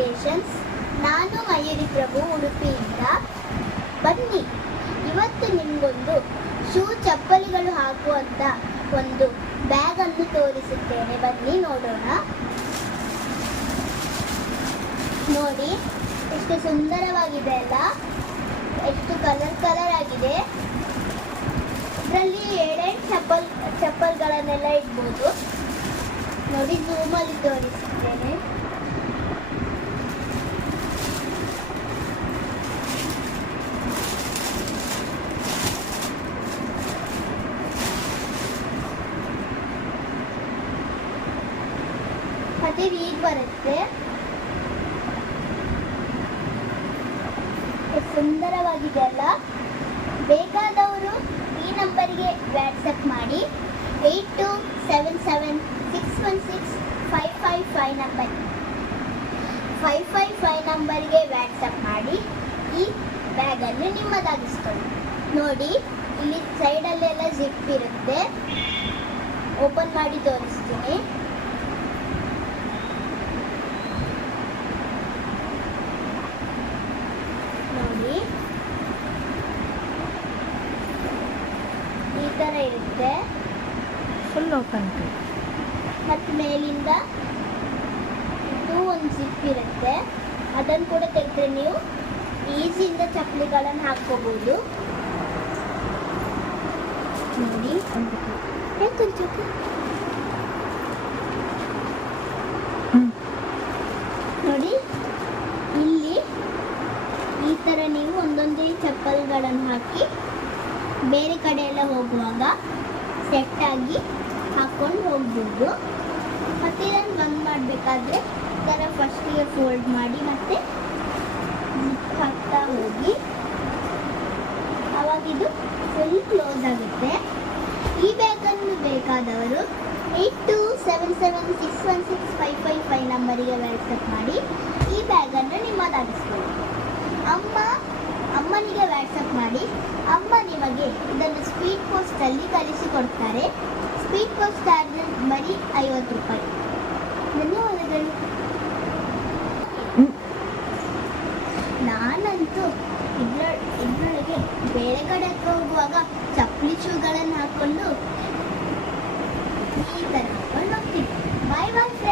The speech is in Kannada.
ಕ್ರಿಯೇಷನ್ಸ್. ನಾನು ಮಯೂರಿ ಪ್ರಭು, ಉಡುಪಿಯಿಂದ. ಬನ್ನಿ, ಇವತ್ತು ನಿಮಗೊಂದು ಚಪ್ಪಲಿಗಳು ಹಾಕುವಂಥ ಒಂದು ಬ್ಯಾಗನ್ನು ತೋರಿಸುತ್ತೇನೆ. ಬನ್ನಿ ನೋಡೋಣ. ನೋಡಿ ಎಷ್ಟು ಸುಂದರವಾಗಿದೆ ಅಲ್ಲ, ಎಷ್ಟು ಕಲರ್ ಆಗಿದೆ. ಇದರಲ್ಲಿ 7 ಚಪ್ಪಲ್ಗಳನ್ನೆಲ್ಲ ಇಡ್ಬೋದು. ನೋಡಿ, ಝೂಮಲ್ಲಿ ತೋರಿಸುತ್ತೇನೆ. ಮತ್ತೆ ಹೀಗೆ ಬರುತ್ತೆ. ಸುಂದರವಾಗಿದೆ ಅಲ್ಲ. ಬೇಕಾದವರು ಈ ನಂಬರ್ಗೆ ವಾಟ್ಸಪ್ ಮಾಡಿ. 8277616555 ನಂಬರ್ 555 ನಂಬರ್ಗೆ ವಾಟ್ಸಪ್ ಮಾಡಿ ಈ ಬ್ಯಾಗನ್ನು ನಿಮ್ಮದಾಗಿಸ್ಕೊಳ್ಳಿ. ನೋಡಿ, ಇಲ್ಲಿ ಸೈಡಲ್ಲೆಲ್ಲ ಜಿಪ್ ಇರುತ್ತೆ. ಓಪನ್ ಮಾಡಿ ತೋರಿಸ್ತೀನಿ. ನೋಡಿ, ಈ ಥರ ಇರುತ್ತೆ. Full open. ಮತ್ತು ಮೇಲಿಂದ ಇದು ಒಂದು ಜಿಪ್ ಇರುತ್ತೆ. ಅದನ್ನು ಕೂಡ ತೆಗೆದ್ರೆ ನೀವು ಈಸಿಯಿಂದ ಚಪ್ಪಲಿಗಳನ್ನು ಹಾಕ್ಕೋಬಹುದು. ನೋಡಿ, ನೋಡಿ, ಇಲ್ಲಿ ಈ ಥರ ನೀವು ಒಂದೊಂದೇ ಚಪ್ಪಲ್ಗಳನ್ನು ಹಾಕಿ ಬೇರೆ ಕಡೆ ಎಲ್ಲ ಹೋಗುವಾಗ ಸೆಟ್ ಆಗಿ ಹಾಕೊಂಡು ಹೋಗ್ಬೋದು. ಮತ್ತು ಇದನ್ನು ಬಂದ್ ಮಾಡಬೇಕಾದ್ರೆ ಈ ಥರ ಫಸ್ಟಿಗೆ ಫೋಲ್ಡ್ ಮಾಡಿ ಮತ್ತೆ ಜಿಪ್ ಹಾಕ್ತಾ ಹೋಗಿ ಆವಾಗ ಇದು ಫುಲ್ ಕ್ಲೋಸ್ ಆಗುತ್ತೆ. ಈ ಬ್ಯಾಗನ್ನು ಬೇಕಾದವರು 8277616555 ನಂಬರಿಗೆ ವಾಟ್ಸಪ್ ಮಾಡಿ ಈ ಬ್ಯಾಗನ್ನು ನಿಮ್ಮದಾಗಿಸ್ಕೊಳ್ಳಿ. ಅಮ್ಮನಿಗೆ ವಾಟ್ಸಪ್ ಮಾಡಿ. ಅಮ್ಮ ನಿಮಗೆ ಇದನ್ನು ಸ್ಪೀಡ್ ಪೋಸ್ಟಲ್ಲಿ ಕಳಿಸಿಕೊಡ್ತಾರೆ. ಸ್ಪೀಡ್ ಪೋಸ್ಟ್ ಚಾರ್ಜ್ ಬರೀ 50 ರೂಪಾಯಿ. ಧನ್ಯವಾದಗಳು. ನಾನಂತೂ ಇದರೊಳಗೆ ಬೇರೆ ಕಡೆ ಹೋಗುವಾಗ ಚಪ್ಪಲಿ ಶೂಗಳನ್ನು ಹಾಕ್ಕೊಂಡು ಈ ಥರ ಹಾಕೊಂಡು ಹೋಗ್ತೀನಿ. ಬಾಯ್ ಬಾಯ್.